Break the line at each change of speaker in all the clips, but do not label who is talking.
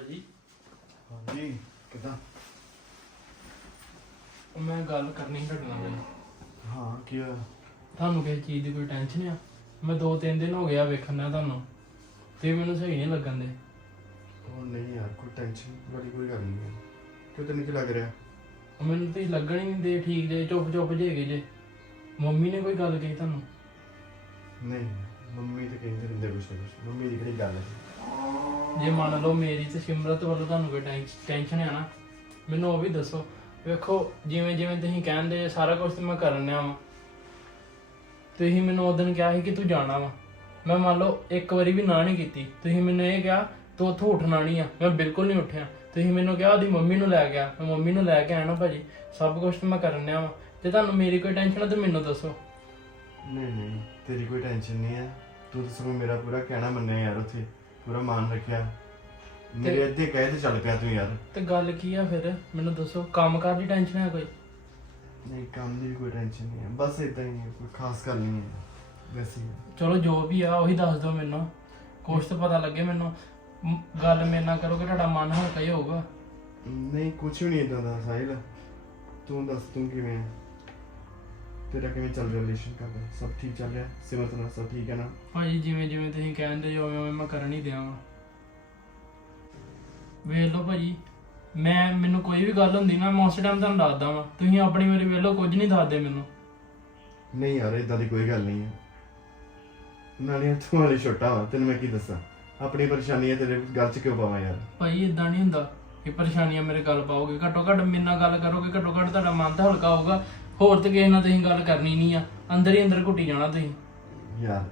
ਭਾਜੀ।
ਹਾਂਜੀ ਕਿਦਾਂ?
ਉਹ ਮੈਂ ਗੱਲ ਕਰਨੀ ਸੀ ਤੁਹਾਡੇ ਨਾਲ। ਭਾਜੀ।
ਹਾਂ ਕੀ ਹੋਇਆ?
ਤੁਹਾਨੂੰ ਕਿਸੇ ਚੀਜ਼ ਦੀ ਕੋਈ ਟੈਨਸ਼ਨ ਆ? ਮੈਂ ਦੋ ਤਿੰਨ ਦਿਨ ਹੋ ਗਿਆ ਵੇਖਣ ਨਾਲ ਤੁਹਾਨੂੰ। ਤੇ ਮੈਨੂੰ ਸਹੀ ਨਹੀਂ ਲੱਗਣ ਦੇ।
ਉਹ ਨਹੀਂ ਯਾਰ ਕੋਈ ਟੈਨਸ਼ਨ ਵਾਲੀ ਕੋਈ ਗੱਲ ਨਹੀਂ ਹੈ। ਕਿਉਂ ਤੈਨੂੰ ਕੀ ਲੱਗ ਰਿਹਾ?
ਉਹ ਮੈਨੂੰ ਤੇ ਲੱਗਣ ਹੀ ਨਹੀਂ ਦੇ ਠੀਕ ਜੇ ਚੁੱਪ ਚੁੱਪ ਜੇ ਹੈਗੇ ਜੇ। ਮੰਮੀ ਨੇ ਕੋਈ ਗੱਲ ਕਹੀ ਤੁਹਾਨੂੰ?
ਨਹੀਂ ਮੰਮੀ ਤੇ ਕਹਿੰਦੇ ਰਹਿੰਦੇ ਕੁਛ ਨਾ ਕੁਛ। ਮੰਮੀ ਦੀ ਕਿਹੜੀ ਗੱਲ ਹੈ?
ਜੇ ਮੰਨ ਲਓ ਮੇਰੀ ਤੇ ਸਿਮਰਤ ਵੱਲੋਂ ਤੁਹਾਨੂੰ ਕੋਈ ਟੈਨਸ਼ਨ ਹੈ ਨਾ, ਮੈਨੂੰ ਉਹ ਵੀ ਦੱਸੋ। ਵੇਖੋ, ਜਿਵੇਂ ਜਿਵੇਂ ਤੁਸੀਂ ਕਹਿੰਦੇ ਸਾਰਾ ਕੁਝ ਤੇ ਮੈਂ ਕਰਨ ਡਿਆ ਵਾਂ। ਤੁਸੀਂ ਮੈਨੂੰ ਉਹ ਦਿਨ ਕਿਹਾ ਸੀ ਕਿ ਤੂੰ ਜਾਣਾ ਵਾ। ਮੈਂ ਮੰਨ ਲਓ ਇੱਕ ਵਾਰੀ ਵੀ ਨਾ ਨਹੀਂ ਕੀਤੀ। ਤੁਸੀਂ ਮੈਨੂੰ ਇਹ ਕਿਹਾ, ਤੂੰ ਉੱਥੋਂ ਉੱਠਣਾ ਨਹੀਂ ਆ। ਮੈਂ ਬਿਲਕੁਲ ਨਹੀਂ ਉੱਠਿਆ। ਤੁਸੀਂ ਮੈਨੂੰ ਕਿਹਾ, ਉਹਦੀ ਮੰਮੀ ਨੂੰ ਲੈ ਗਿਆ। ਮੈਂ ਮੰਮੀ ਨੂੰ ਲੈ ਕੇ ਆਇਆ ਨਾ ਭਾਜੀ। ਸਭ ਕੁਝ ਤੇ ਮੈਂ ਕਰਨ ਡਿਆ ਵਾਂ। ਜੇ ਤੁਹਾਨੂੰ ਮੇਰੀ ਕੋਈ ਟੈਨਸ਼ਨ ਹੈ ਤਾਂ ਮੈਨੂੰ ਦੱਸੋ।
ਨਹੀਂ ਨਹੀਂ, ਤੇਰੀ ਕੋਈ ਟੈਨਸ਼ਨ ਨਹੀਂ ਹੈ। ਤੂੰ ਤਾਂ ਸਗੋਂ ਮੇਰਾ ਪੂਰਾ ਕਹਿਣਾ ਮੰਨਿਆ ਯਾਰ ਉੱਥੇ। ਪੂਰਾ ਮਾਨ ਰੱਖਿਆ। ਮੇਰੇ ਅੱਧੇ ਕਹੇ ਤੇ ਚੱਲ ਪਿਆ ਤੂੰ ਯਾਰ।
ਤੇ ਗੱਲ ਕੀ ਆ ਫਿਰ? ਮੈਨੂੰ ਦੱਸੋ ਕੰਮਕਾਰ ਦੀ ਟੈਨਸ਼ਨ ਹੈ ਕੋਈ?
ਨਹੀਂ ਕੰਮ ਦੀ ਵੀ ਕੋਈ ਟੈਨਸ਼ਨ ਨਹੀਂ ਹੈ ਬਸ ਇਦਾਂ ਹੀ ਹੈ ਕੋਈ ਖਾਸ ਗੱਲ ਨਹੀਂ ਹੈ ਵੈਸੇ ਹੀ ਹੈ।
ਚਲੋ ਜੋ ਵੀ ਆ ਉਹੀ ਦੱਸ ਦਿਓ ਮੈਨੂੰ। ਕੁਛ ਤਾਂ ਪਤਾ ਲੱਗੇ ਮੈਨੂੰ। ਮ- ਗੱਲ ਮੇਰੇ ਨਾਲ ਕਰੋ ਕਿ ਤੁਹਾਡਾ ਮਨ ਹਲਕਾ ਹੀ ਹੋਊਗਾ।
ਨਹੀਂ ਕੁਝ ਵੀ ਨਹੀਂ ਇਦਾਂ ਦਾ ਸਾਹਿਲ। ਤੂੰ ਦੱਸ ਤੂੰ ਕਿਵੇਂ ਹੈ ਤੇਰਾ ਕਿਵੇਂ ਚੱਲ ਰਿਹਾ ਰਿਲੇਸ਼ਨ ਕਰਦਾ ਸਭ ਠੀਕ ਚੱਲ ਰਿਹਾ? ਸਿਮਰਤ ਨਾਲ ਸਭ ਠੀਕ ਹੈ ਨਾ?
ਭਾਜੀ ਜਿਵੇਂ ਜਿਵੇਂ ਤੁਸੀਂ ਕਹਿੰਦੇ ਜੋ ਉਵੇਂ ਉਵੇਂ ਮੈਂ ਕਰਨ ਹੀ ਦਿਆਂਗਾ ਵੇਖ ਲਓ ਭਾਜੀ ਮੈਂ ਮੈਨੂੰ ਕੋਈ ਵੀ ਗੱਲ ਹੁੰਦੀ ਨਾ ਮੈਂ ਉਸੇ ਟਾਈਮ ਤੁਹਾਨੂੰ ਦੱਸਦਾ ਵਾਂ। ਤੁਸੀਂ ਆਪਣੀ ਮੇਰੀ ਵੇਖ ਲਓ ਕੁਝ ਨਹੀਂ ਦੱਸਦੇ ਮੈਨੂੰ।
ਨਹੀਂ ਯਾਰ ਇਦਾਂ ਦੀ ਕੋਈ ਗੱਲ ਨਹੀਂ ਹੈ। ਨਾਲੇ ਤੂੰ ਵਾਲੀ ਛੋਟਾ ਵਾ ਤੈਨੂੰ ਮੈਂ ਕੀ ਦੱਸਾਂ? ਆਪਣੀ ਪਰੇਸ਼ਾਨੀ ਹੈ ਤੇਰੇ ਗੱਲ 'ਚ ਕਿਉਂ ਪਾਵਾਂ ਯਾਰ?
ਭਾਈ ਇਦਾਂ ਨਹੀਂ ਹੁੰਦਾ ਕਿ ਪਰੇਸ਼ਾਨੀਆਂ ਮੇਰੇ ਗੱਲ ਪਾਓਗੇ। ਘੱਟੋ ਘੱਟ ਮੇਰੇ ਨਾਲ ਗੱਲ ਕਰੋਗੇ ਘੱਟੋ ਘੱਟ ਤੁਹਾਡਾ ਮਨ ਤਾਂ ਹਲਕਾ ਹੋਊਗਾ। ਹੋਰ ਤੇ ਕਿਸੇ ਨਾਲ ਤੁਸੀਂ ਗੱਲ ਕਰਨੀ ਨਹੀਂ ਆ। ਅੰਦਰ ਹੀ ਅੰਦਰ ਘੁੱਟੀ ਜਾਣਾ ਤੁਸੀਂ।
ਯਾਰ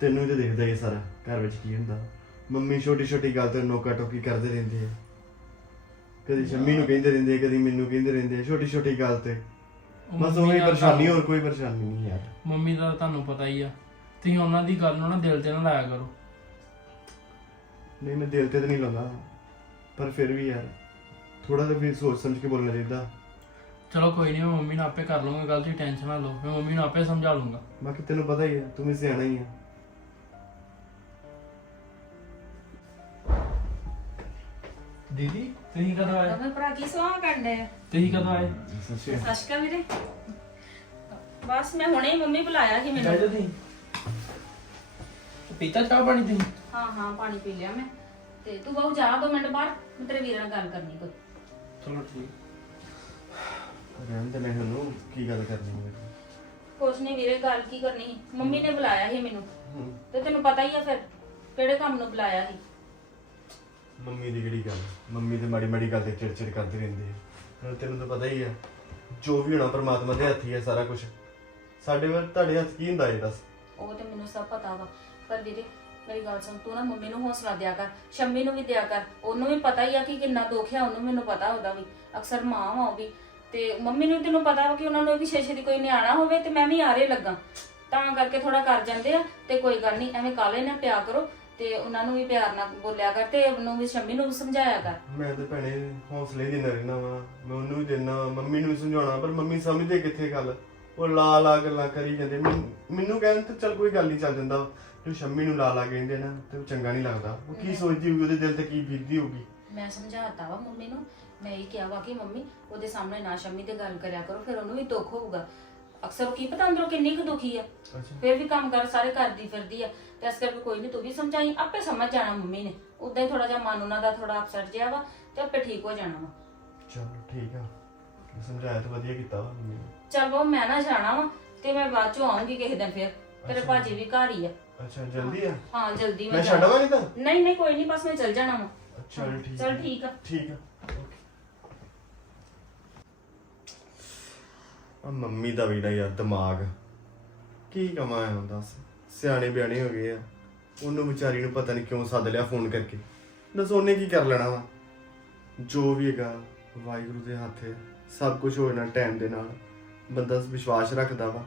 ਤੈਨੂੰ ਵੀ ਤਾਂ ਦਿਖਦਾ ਹੀ ਹੈ ਸਾਰਾ ਘਰ ਵਿੱਚ ਕੀ ਹੁੰਦਾ। ਮੰਮੀ ਛੋਟੀ ਛੋਟੀ ਗੱਲ ਤੇ ਨੋਕਾ ਟੋਕੀ ਕਰਦੇ ਰਹਿੰਦੇ ਆ। ਕਦੀ ਸ਼ੰਮੀ ਨੂੰ ਕਹਿੰਦੇ ਰਹਿੰਦੇ ਆ, ਕਦੀ ਮੈਨੂੰ ਕਹਿੰਦੇ ਰਹਿੰਦੇ ਛੋਟੀ ਛੋਟੀ ਗੱਲ ਤੇ। ਬਸ
ਮੰਮੀ
ਉਹੀ
ਨਾਲ
ਪਰੇਸ਼ਾਨੀ ਹੋਰ ਕੋਈ ਪਰੇਸ਼ਾਨੀ ਨਹੀਂ ਯਾਰ।
ਮੰਮੀ ਦਾ ਤੁਹਾਨੂੰ ਪਤਾ ਹੀ ਆ। ਤੁਸੀਂ ਉਹਨਾਂ ਦੀ ਗੱਲ ਨੂੰ ਨਾ ਦਿਲ ਤੇ ਨਾ ਲਾਇਆ ਕਰੋ।
ਨਹੀਂ ਮੈਂ ਦਿਲ ਤੇ ਤਾਂ ਨਹੀਂ ਲਾਉਂਦਾ। ਪਰ ਫਿਰ ਵੀ ਯਾਰ ਥੋੜਾ ਜਿਹਾ ਵੀ ਸੋਚ ਸਮਝ ਕੇ ਬੋਲਣਾ ਚਾਹੀਦਾ।
ਚਲੋ ਕੋਈ ਨਹੀਂ ਮੈਂ ਮੰਮੀ ਨਾਲ ਆਪੇ ਕਰ ਲਵਾਂਗਾ ਗੱਲ ਤੁਸੀਂ ਟੈਨਸ਼ਨ ਨਾ ਲਓ ਮੈਂ ਮੰਮੀ ਨੂੰ ਆਪੇ ਸਮਝਾ ਲੂੰਗਾ
ਬਾਕੀ ਤੈਨੂੰ ਪਤਾ ਹੀ ਹੈ ਤੂੰ ਵੀ ਸਿਆਣਾ ਹੀ ਹੈ
ਦੀਦੀ ਤੁਸੀਂ ਕਦੋਂ ਆਏ?
ਮੈਂ ਭਰਾ ਕੀ ਸਲਾਹ ਕਰਦੇ ਆ?
ਤੁਸੀਂ ਕਦੋਂ ਆਏ?
ਸਸ਼ਕਾ ਵੀਰੇ। ਬਸ ਮੈਂ ਹੁਣੇ ਹੀ ਮੰਮੀ ਬੁਲਾਇਆ ਸੀ ਮੈਨੂੰ।
ਤੁਸੀਂ। ਪੀਤਾ ਚਾਹ ਪਾਣੀ ਤੁਸੀਂ?
ਹਾਂ ਹਾਂ ਪਾਣੀ ਪੀ ਲਿਆ ਮੈਂ। ਤੇ ਤੂੰ ਬਹੁ ਜਾ ਦੋ ਮਿੰਟ ਬਾਹਰ ਮੈਂ ਤੇਰੇ ਵੀਰਾਂ ਨਾਲ ਗੱਲ ਕਰਨੀ ਕੋਈ।
ਚਲੋ ਠੀਕ।
ਰਹਿਣ ਤੇ ਮੈਂ ਉਹਨੂੰ ਕੀ ਗੱਲ ਕਰਨੀ ਹੈ?
ਕੁਛ ਨਹੀਂ ਵੀਰੇ ਗੱਲ ਕੀ ਕਰਨੀ ਸੀ? ਮੰਮੀ ਨੇ ਬੁਲਾਇਆ ਸੀ ਮੈਨੂੰ।
ਹੂੰ।
ਤੇ ਤੈਨੂੰ ਪਤਾ ਹੀ ਆ ਫਿਰ ਕਿਹੜੇ ਕੰਮ ਨੂੰ ਬੁਲਾਇਆ ਸੀ?
ਮੰਮੀ ਦੀ ਕਿਹੜੀ ਗੱਲ? ਮੰਮੀ ਤੇ ਮਾੜੀ ਮਾੜੀ ਗੱਲ ਤੇ ਚਿੜਚਿੜ ਕਰਦੇ ਰਹਿੰਦੇ ਆ। ਹੁਣ ਤੈਨੂੰ ਤਾਂ ਪਤਾ ਹੀ ਆ ਜੋ ਵੀ ਹੋਣਾ ਪਰਮਾਤਮਾ ਦੇ ਹੱਥ ਹੀ ਹੈ ਸਾਰਾ ਕੁਝ ਸਾਡੇ ਵੱਲ ਤੁਹਾਡੇ ਹੱਥ ਕੀ ਹੁੰਦਾ ਇਹ ਦੱਸ?
ਉਹ ਤੇ ਮੈਨੂੰ ਸਭ ਪਤਾ ਵਾ। ਪਰ ਵੀਰੇ ਮੇਰੀ ਗੱਲ ਸੁਣ ਤੂੰ ਨਾ ਮੰਮੀ ਨੂੰ ਹੌਸਲਾ ਦਿਆ ਕਰ ਸ਼ੰਮੀ ਨੂੰ ਵੀ ਦਿਆ ਕਰ। ਉਹਨੂੰ ਵੀ ਪਤਾ ਹੀ ਆ ਕਿ ਕਿੰਨਾ ਦੁੱਖ ਆ ਉਹਨੂੰ ਮੈਨੂੰ ਪਤਾ ਉਹਦਾ ਵੀ। ਅਕਸਰ ਮਾਂ ਵਾ ਉਹ ਵੀ। ਤੇ ਮੰਮੀ ਨੂੰ ਤੈਨੂੰ ਪਤਾ ਵਾ ਕਿ ਉਹਨਾਂ ਨੂੰ ਵੀ ਛੇ ਦੀ ਕੋਈ ਨਿਆਣਾ ਹੋਵੇ ਤੇ ਮੈਂ ਵੀ ਆਰੇ ਲੱਗਾ। ਤਾਂ ਕਰਕੇ ਥੋੜਾ ਕਰ ਜਾਂਦੇ ਆ ਤੇ ਕੋਈ ਗੱਲ ਨਹੀਂ ਐਵੇਂ ਕਾਲੇ ਨਾ ਪਿਆ ਕਰੋ ਤੇ ਉਹਨਾਂ ਨੂੰ ਵੀ ਪਿਆਰ ਨਾਲ ਬੋਲਿਆ ਕਰ ਤੇ ਉਹਨੂੰ ਵੀ ਸ਼ੰਮੀ ਨੂੰ ਵੀ ਸਮਝਾਇਆ ਕਰ।
ਮੈਂ ਤਾਂ ਭੈਣੇ ਹੌਸਲੇ ਦੀ ਰਹਿਣਾ ਵਾ ਮੈਂ ਉਹਨੂੰ ਵੀ ਦੇਣਾ ਮੰਮੀ ਨੂੰ ਵੀ ਸਮਝਾਉਣਾ ਪਰ ਮੰਮੀ ਸਮਝਦੇ ਕਿੱਥੇ ਗੱਲ? ਉਹ ਲਾ ਲਾ ਗੱਲਾਂ ਕਰੀ ਜਾਂਦੇ ਮੈਨੂੰ ਮੈਨੂੰ ਕਹਿੰਦੇ ਤੇ ਚੱਲ ਕੋਈ ਗੱਲ ਨਹੀਂ ਚੱਲ ਜਾਂਦਾ। ਜੋ ਸ਼ੰਮੀ ਨੂੰ ਲਾ ਲਾ ਕਹਿੰਦੇ ਨਾ ਤੇ ਉਹ ਚੰਗਾ ਨਹੀਂ ਲੱਗਦਾ। ਉਹ ਕੀ ਸੋਚਦੀ ਹੋਊਗੀ ਉਹਦੇ ਦਿਲ ਤੇ ਕੀ ਬੀਤਦੀ ਹੋਊਗੀ।
ਮੈਂ ਸਮਝਾਤਾ ਵਾ ਮੰਮੀ ਨੂੰ ਮੈਂ ਇਹ ਕਿਹਾ ਵਾ ਕਿ ਮੰਮੀ ਉਹਦੇ ਸਾਹਮਣੇ ਨਾ ਸ਼ੰਮੀ ਤੇ ਗੱਲ ਕਰਿਆ ਕਰੋ ਫਿਰ ਉਹਨੂੰ ਵੀ ਦੁੱਖ ਹੋਊਗਾ। ਅਕਸਰ ਉਹ ਕੀ ਪਤਾ ਅੰਦਰੋਂ ਕਿੰਨੀ ਕੁ ਦੁਖੀ ਆ।
ਅੱਛਾ।
ਫਿਰ ਵੀ ਕੰਮ ਕਰ ਸਾਰੇ ਕਰਦੀ ਫਿਰਦੀ ਆ। ਤੇ ਇਸ ਕਰਕੇ ਕੋਈ ਨਹੀਂ ਤੂੰ ਵੀ ਸਮਝਾਈ ਆਪੇ ਸਮਝ ਜਾਣਾ ਮੰਮੀ ਨੇ। ਉਦਾਂ ਹੀ ਥੋੜਾ ਜਿਹਾ ਮਨ ਉਹਨਾਂ ਦਾ ਥੋੜਾ ਅਪਸੈਟ ਜਿਹਾ ਵਾ ਤੇ ਆਪੇ ਠੀਕ ਹੋ ਜਾਣਾ ਵਾ।
ਚਲੋ ਠੀਕ ਆ। ਸਮਝਾਇਆ ਤਾਂ ਵਧੀਆ ਕੀਤਾ ਵਾ ਮੰਮੀ ਨੇ।
ਚੱਲ ਮੈਂ ਨਾ ਜਾਣਾ ਵਾ ਤੇ ਮੈਂ ਬਾਅਦ ਚੋਂ ਆਉਂਗੀ ਕਿਸੇ ਦਿਨ ਫਿਰ। ਤੇਰੇ
ਅੱਛਾ।
ਭਾਜੀ ਵੀ ਘਰ ਹੀ ਆ।
ਅੱਛਾ ਜਲਦੀ ਆ?
ਹਾਂ ਜਲਦੀ
ਮੈਂ
ਮੈਂ ਜਾਣਾ।
ਨਹੀਂ ਤਾਂ?
ਨਹੀਂ ਨਹੀਂ ਕੋਈ ਨਹੀਂ ਬਸ ਮੈਂ ਚੱਲ ਜਾਣਾ ਵਾ।
ਚਲ ਠੀਕ
ਚੱਲ ਠੀਕ ਆ।
ਠੀਕ ਆ। ਆ ਮੰਮੀ ਦਾ ਵੀੜਾ ਯਾਰ ਦਿਮਾਗ। ਕੀ ਕਮਾਇਆ ਹੁਣ ਦੱਸ? ਸਿਆਣੇ ਬਿਆਣੇ ਹੋ ਗਏ ਆ। ਉਹਨੂੰ ਵਿਚਾਰੀ ਨੂੰ ਪਤਾ ਨਹੀਂ ਕਿਉਂ ਸੱਦ ਲਿਆ ਫੋਨ ਕਰਕੇ। ਦੱਸ ਉਹਨੇ ਕੀ ਕਰ ਲੈਣਾ ਵਾ? ਜੋ ਵੀ ਹੈਗਾ ਵਾਹਿਗੁਰੂ ਦੇ ਹੱਥ ਹੈ, ਸਭ ਕੁਝ ਹੋ ਜਾਣਾ ਟਾਈਮ ਦੇ ਨਾਲ। ਬੰਦਾ ਵਿਸ਼ਵਾਸ ਰੱਖਦਾ ਵਾ।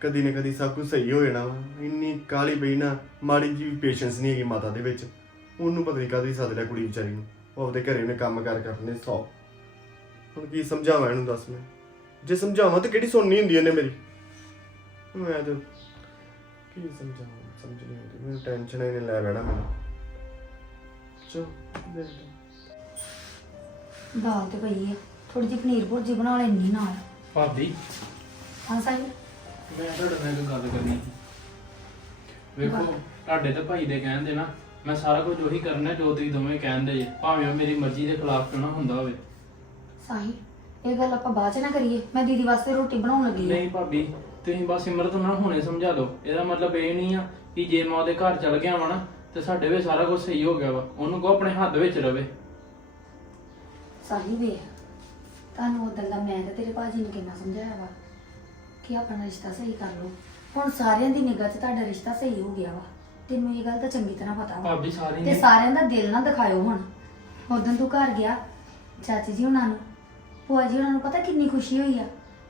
ਕਦੀ ਨਾ ਕਦੀ ਸਭ ਕੁਝ ਸਹੀ ਹੋ ਜਾਣਾ ਵਾ। ਇੰਨੀ ਕਾਲੀ ਪਈ ਨਾ, ਮਾੜੀ ਜੀ ਪੇਸ਼ੈਂਸ ਨਹੀਂ ਹੈਗੀ ਮਾਤਾ ਦੇ ਵਿੱਚ। ਉਹਨੂੰ ਪਤਾ ਨਹੀਂ ਕਦੀ ਸੱਦ ਲਿਆ ਕੁੜੀ ਵਿਚਾਰੀ ਨੂੰ। ਉਹ ਆਪਦੇ ਘਰੇ ਉਹਨੇ ਕੰਮ ਕਰ ਕਰਨੇ ਸੌ। ਹੁਣ ਕੀ ਸਮਝਾਵਾਂ ਇਹਨੂੰ ਦੱਸ ਮੈਂ? ਜੇ ਸਮਝਾਵਾਂ ਤਾਂ ਕਿਹੜੀ ਸੁਣਨੀ ਹੁੰਦੀ ਇਹਨੇ ਮੇਰੀ? ਮੈਂ ਤਾਂ ਕੀ ਸਮਝਾਵਾਂ? ਸਮਝ ਨਹੀਂ ਆਉਂਦੀ। ਮੈਨੂੰ ਟੈਨਸ਼ਨ ਹੀ ਨਹੀਂ ਲੈ ਲੈਣਾ ਮੈਨੂੰ।
ਚੋ ਦੇ ਦੇ।
ਦਾਲ ਤੇ ਪਈ ਆ। ਥੋੜੀ ਜਿਹੀ ਪਨੀਰ ਭੁਰਜੀ ਬਣਾ ਲੈਣੀ ਨਾਲ।
ਭਾਬੀ।
ਹਾਂ ਸਾਹਿਬ?
ਮੈਂ ਤੁਹਾਡੇ ਨਾਲ ਇੱਕ ਗੱਲ ਕਰਨੀ ਸੀ। ਵੇਖੋ ਤੁਹਾਡੇ ਤੇ ਭਾਈ ਦੇ ਕਹਿੰਦੇ ਨਾ ਮੈਂ ਸਾਰਾ ਕੁਝ ਉਹੀ ਕਰਨਾ ਜੋ ਤੁਸੀਂ ਦੋਵੇਂ ਕਹਿੰਦੇ ਜੇ। ਭਾਵੇਂ ਉਹ ਮੇਰੀ ਮਰਜ਼ੀ ਦੇ ਖਿਲਾਫ ਕਿਉਂ ਨਾ ਹੁੰਦਾ ਹੋਵੇ।
ਸਾਹਿਲ ਇਹ ਗੱਲ ਆਪਾਂ ਬਾਅਦ ਚ ਨਾ ਕਰੀਏ। ਮੈਂ ਦੀਦੀ ਵਾਸਤੇ ਰੋਟੀ ਬਣਾਉਣ ਲੱਗੀ
ਨਹੀਂ ਭਾਬੀ ਤੁਸੀਂ ਬਸ ਸਿਮਰਤ ਨੂੰ ਨਾ ਹੁਣੇ ਸਮਝਾ ਦਿਓ ਇਹਦਾ ਮਤਲਬ ਇਹ ਨਹੀਂ ਆ ਕਿ ਜੇ ਮੈਂ ਉਹਦੇ ਘਰ ਚਲ ਗਿਆ ਵਾਂ ਨਾ ਤੇ ਸਾਡੇ ਵਿੱਚ ਸਾਰਾ ਕੁਝ ਸਹੀ ਹੋ ਗਿਆ ਵਾ। ਉਹਨੂੰ ਕਹੋ ਆਪਣੇ ਹੱਥ ਵਿੱਚ ਰਵੇ।
ਸਾਹਿਲ ਵੇਖ ਤੁਹਾਨੂੰ ਉਦੋਂ ਦਾ ਮੈਂ ਤੇ ਤੇਰੇ ਭਾਜੀ ਨੂੰ ਕਿੰਨਾ ਸਮਝਾਇਆ ਵਾ ਕਿ ਆਪਣਾ ਰਿਸ਼ਤਾ ਸਹੀ ਕਰ ਲਓ। ਹੁਣ ਸਾਰਿਆਂ ਦੀ ਨਿਗਾਹ 'ਚ ਤੁਹਾਡਾ ਰਿਸ਼ਤਾ ਸਹੀ ਹੋ ਗਿਆ ਵਾ। ਤੈਨੂੰ ਇਹ ਗੱਲ ਤਾਂ ਚੰਗੀ ਤਰ੍ਹਾਂ ਪਤਾ ਵਾ।
ਭਾਬੀ ਸਾਰੀ
ਤੇ
ਨੇ
ਸਾਰਿਆਂ ਦਾ ਦਿਲ ਨਾ ਦਿਖਾਇਓ ਹੁਣ। ਉਦੋਂ ਤੂੰ ਘਰ ਗਿਆ ਚਾਚੀ ਜੀ ਉਹਨਾਂ ਨੂੰ ਭੂਆ ਜੀ ਉਹਨਾਂ ਨੂੰ ਪਤਾ ਕਿੰਨੀ ਖੁਸ਼ੀ ਹੋਈ ਆ,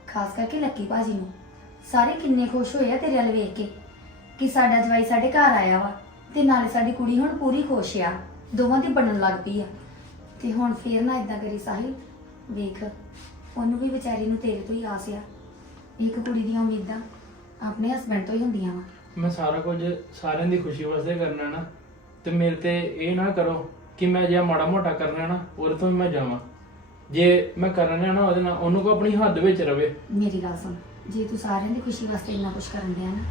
ਖਾਸ ਕਰਕੇ ਲੱਕੀ ਭਾਜੀ ਨੂੰ। ਸਾਰੇ ਕਿੰਨੇ ਖੁਸ਼ ਹੋਏ ਆ ਤੇਰੇ ਵੱਲ ਵੇਖ ਕੇ ਕਿ ਸਾਡਾ ਜਵਾਈ ਸਾਡੇ ਘਰ ਆਇਆ ਵਾ ਤੇ ਨਾਲੇ ਸਾਡੀ ਕੁੜੀ ਹੁਣ ਪੂਰੀ ਖੁਸ਼ ਆ, ਦੋਵਾਂ ਦੀ ਬਣਨ ਲੱਗ ਪਈ ਆ। ਤੇ ਹੁਣ ਫੇਰ ਨਾ ਇਦਾਂ ਕਰੀ ਸਾਹਿਲ, ਵੇਖ, ਉਹਨੂੰ ਵੀ ਵਿਚਾਰੀ ਨੂੰ ਤੇਰੇ ਤੋਂ ਹੀ ਆਸ ਆ ਇੱਕ ਕੁੜੀ ਦੀਆਂ ਉਮੀਦਾਂ ਆਪਣੇ ਹਸਬੰਡ ਤੋਂ ਹੀ ਹੁੰਦੀਆਂ ਵਾ।
ਮੈਂ ਸਾਰਾ ਕੁਝ ਸਾਰਿਆਂ ਦੀ ਖੁਸ਼ੀ ਵਾਸਤੇ ਕਰਨਾ ਨਾ, ਤੇ ਮੇਰੇ ਤੇ ਇਹ ਨਾ ਕਰੋ ਕਿ ਮੈਂ ਜੇ ਮਾੜਾ ਮੋਟਾ ਕਰਨਾ ਨਾ, ਉਹਦੇ ਤੋਂ ਵੀ ਮੈਂ ਜਾਵਾਂ। ਜੇ ਮੈਂ ਕਰਨਾ ਨਾ ਉਹਦੇ ਨਾਲ ਉਹਨੂੰ ਕੋ ਆਪਣੀ ਹੱਦ ਵਿੱਚ ਰਵੇ।
ਮੇਰੀ ਗੱਲ ਸੁਣ ਜੇ ਤੂੰ ਸਾਰਿਆਂ ਦੀ ਖੁਸ਼ੀ ਵਾਸਤੇ ਇੰਨਾ ਕੁਝ ਕਰਨ ਡਿਆ ਨਾ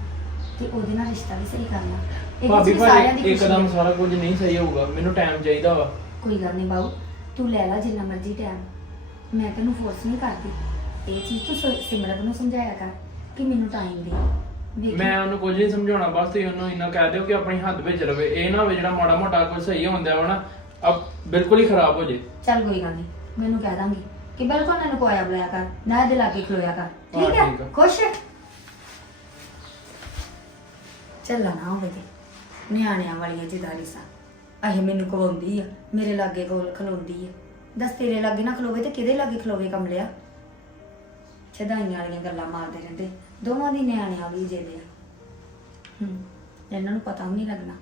ਤੇ ਉਹਦੇ ਨਾਲ ਰਿਸ਼ਤਾ ਵੀ ਸਹੀ ਕਰ ਲੈ
ਭਾਬੀ
ਵੀ ਸਾਰਿਆਂ ਦੀ
ਭਾਈ
ਖੁਸ਼ੀ
ਇੱਕਦਮ
ਹੈ।
ਸਾਰਾ ਕੁਝ ਨਹੀਂ ਸਹੀ ਹੋਊਗਾ ਮੈਨੂੰ ਟਾਈਮ ਚਾਹੀਦਾ ਵਾ।
ਕੋਈ ਗੱਲ ਨਹੀਂ ਬਾਊ ਤੂੰ ਲੈ ਲੈ ਜਿੰਨਾ ਮਰਜ਼ੀ ਟਾਈਮ ਮੈਂ ਤੈਨੂੰ ਫੋਰਸ ਨਹੀਂ ਕਰਦੀ। ਇਹ ਚੀਜ਼ ਤੂੰ ਸ- ਸਿਮਰਤ ਨੂੰ ਸਮਝਾਇਆ ਕਰ ਕਿ ਮੈਨੂੰ ਟਾਈਮ ਦੇ। ਵੇਖੀ,
ਮੈਂ ਉਹਨੂੰ ਕੁਝ ਨਹੀਂ ਸਮਝਾਉਣਾ ਬਸ ਤੁਸੀਂ ਉਹਨੂੰ ਇੰਨਾ ਕਹਿ ਦਿਓ ਕਿ ਆਪਣੀ ਹੱਦ ਵਿੱਚ ਰਵੇ। ਇਹ ਨਾ ਹੋਵੇ ਜਿਹੜਾ ਮਾੜਾ ਮੋਟਾ ਕੁਝ ਸਹੀ ਹੁੰਦਾ ਵਾ ਨਾ ਅਬ ਬਿਲਕੁਲ ਹੀ ਖਰਾਬ ਹੋ ਜੇ।
ਚੱਲ ਕੋਈ ਗੱਲ ਨਹੀਂ। ਮੈਨੂੰ ਕਹਿ ਦਾਂਗੀ ਕਿ ਬਿਲਕੁਲ ਮੈਨੂੰ ਕੋਇਆ ਬੁਲਾਇਆ ਕਰ ਨਾ ਇਹਦੇ ਲਾਗੇ ਖਲੋਇਆ ਕਰ। ਠੀਕ
ਹਾਂ, ਠੀਕ ਆ।
ਖੁਸ਼? ਹੈ ਚੱਲ ਨਾ ਹੋਵੇ ਤੇ ਨਿਆਣਿਆਂ ਵਾਲੀਆਂ ਜਿਦਾ ਲਿਸਾ ਅਹੇ ਮੈਨੂੰ ਕਵਾਉਂਦੀ ਆ ਮੇਰੇ ਲਾਗੇ ਕੋਲ ਖਲੋਂਦੀ ਆ। ਦੱਸ ਤੇਰੇ ਲਾਗੇ ਨਾ ਖਲੋਵੇ ਤੇ ਕਿਹਦੇ ਲਾਗੇ ਖਲੋਵੇ ਕਮਲਿਆ? ਛਦਾਈਆਂ ਵਾਲੀਆਂ ਗੱਲਾਂ ਮਾਰਦੇ ਰਹਿੰਦੇ। ਦੋਵਾਂ ਦੀ ਨਿਆਣਿਆਂ ਵਾਲੀ ਜਿਹਦੇ ਆ। ਹੂੰ ਇਹਨਾਂ ਨੂੰ ਪਤਾ ਵੀ ਨਹੀਂ ਲੱਗਣਾ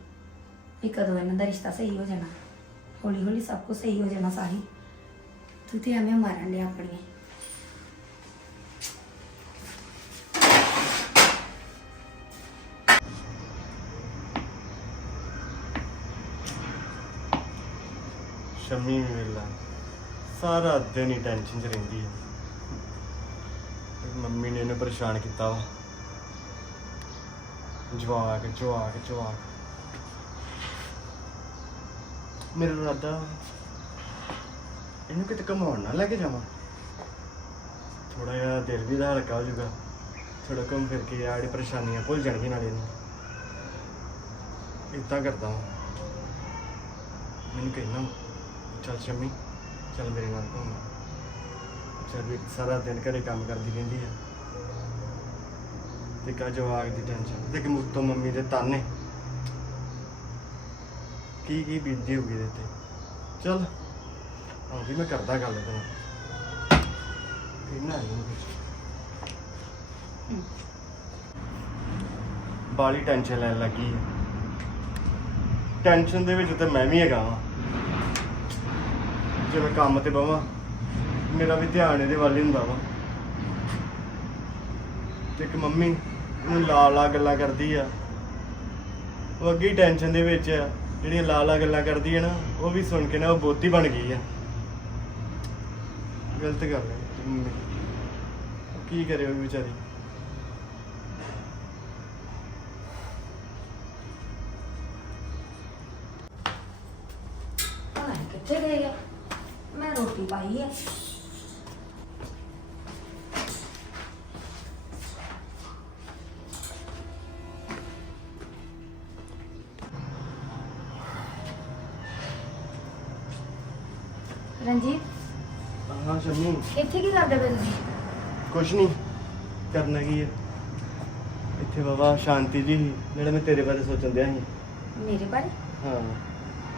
ਵੀ ਕਦੋਂ ਇਹਨਾਂ ਦਾ ਰਿਸ਼ਤਾ ਸਹੀ ਹੋ ਜਾਣਾ। ਹੌਲੀ ਹੌਲੀ ਸਭ ਕੁਝ ਸਹੀ ਹੋ ਜਾਣਾ ਸਾਹੀ ਤੂੰ ਤੇ ਐਵੇਂ ਮਾਰਨ ਲਿਆ ਆਪਣੀਆਂ।
ਸ਼ਮੀ ਵੇਲਾ ਸਾਰਾ ਦਿਨ ਹੀ ਟੈਨਸ਼ਨ 'ਚ ਰਹਿੰਦੀ ਹੈ ਮੰਮੀ ਨੇ ਇਹਨੂੰ ਪਰੇਸ਼ਾਨ ਕੀਤਾ ਵਾ। ਜਵਾਕ ਜਵਾਕ ਜਵਾਕ। ਮੇਰਾ ਰਾਦਾ ਇਹਨੂੰ ਕਿਤੇ ਕਮਾਉਣ ਨਾ ਲੈ ਕੇ ਜਾਵਾਂ। ਥੋੜਾ ਜਿਹਾ ਦਿਲ ਵੀ ਦਾ ਹਲਕਾ ਹੋ ਜਾਊਗਾ। ਥੋੜਾ ਘੁੰਮ ਫਿਰ ਕੇ ਆੜੀ ਪਰੇਸ਼ਾਨੀਆਂ ਭੁੱਲ ਜਾਣਗੀਆਂ ਨਾਲੇ ਇਹਨੂੰ। ਇਦਾਂ ਕਰਦਾ ਹਾਂ ਮੈਨੂੰ ਕਹਿਣਾ ਚੱਲ ਸ਼ਮੀ, ਚੱਲ ਮੇਰੇ ਨਾਲ ਘੁੰਮ। ਚੱਲ ਵੀ ਸਾਰਾ ਦਿਨ ਘਰੇ ਕੰਮ ਕਰਦੀ ਰਹਿੰਦੀ ਆ। ਤੇ ਕਾ ਜਵਾਕ ਦੀ ਟੈਨਸ਼ਨ ਤੇ ਕਿ ਮੁੱਤੋਂ ਮੰਮੀ ਦੇ ਤਾਨੇ ਕੀ ਕੀ ਬੀਤੀ ਹੋਊਗੀ ਇਹਦੇ ਤੇ। ਚੱਲ। ਹਾਂ ਵੀ ਮੈਂ ਕਰਦਾ ਗੱਲ ਇਹਦੇ ਨਾਲ ਕਿੰਨਾ ਨਹੀਂ ਬਾਲੀ ਟੈਨਸ਼ਨ ਲੈਣ ਲੱਗੀ। ਹੈ ਟੈਨਸ਼ਨ ਦੇ ਵਿੱਚ ਤੇ ਮੈਂ ਵੀ ਹੈਗਾ ਵਾਂ। ਜੇ ਮੈਂ ਕੰਮ ਤੇ ਬਵਾਂ, ਮੇਰਾ ਵੀ ਧਿਆਨ ਇਹਦੇ ਵੱਲ ਹੀ ਹੁੰਦਾ ਵਾ। ਤੇ ਇੱਕ ਮੰਮੀ ਨੂੰ ਲਾ ਲਾ ਗੱਲਾਂ ਕਰਦੀ ਆ। ਉਹ ਅੱਗੇ ਟੈਨਸ਼ਨ ਦੇ ਵਿੱਚ ਆ। ਜਿਹੜੀਆਂ ਲਾ ਲਾ ਗੱਲਾਂ ਕਰਦੀ ਆ ਨਾ, ਉਹ ਵੀ ਸੁਣ ਕੇ ਨਾ ਉਹ ਬੋਤੀ ਬਣ ਗਈ ਆ। ਗਲਤ ਗੱਲ ਹੈ ਮੰਮੀ। ਕੀ ਕਰੇ ਉਹ ਵਿਚਾਰੀ?
ਪਤਾ ਨੀ ਕਿੱਥੇ ਗਏ ਗਿਆ ਮੈਂ ਰੋਟੀ ਪਾਈ ਆ। ਰਣਜੀਤ?
ਸ਼ਮੀ।
ਇੱਥੇ ਕੀ ਕਰਦੇ ਪਏ ਤੁਸੀਂ?
ਕੁਛ ਨਹੀਂ ਕਰਨਾ ਕੀ ਹੈ ਇੱਥੇ ਬਾਬਾ ਸ਼ਾਂਤੀ ਜੀ ਸੀ, ਜਿਹੜੇ ਮੈਂ ਤੇਰੇ ਬਾਰੇ ਸੋਚਣ ਦਿਆ ਸੀ।
ਮੇਰੇ ਬਾਰੇ?
ਹਾਂ।